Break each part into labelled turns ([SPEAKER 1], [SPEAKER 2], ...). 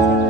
[SPEAKER 1] 산책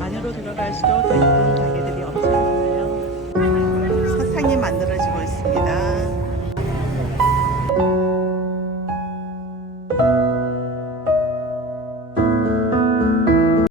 [SPEAKER 1] 안으로 들어갈수록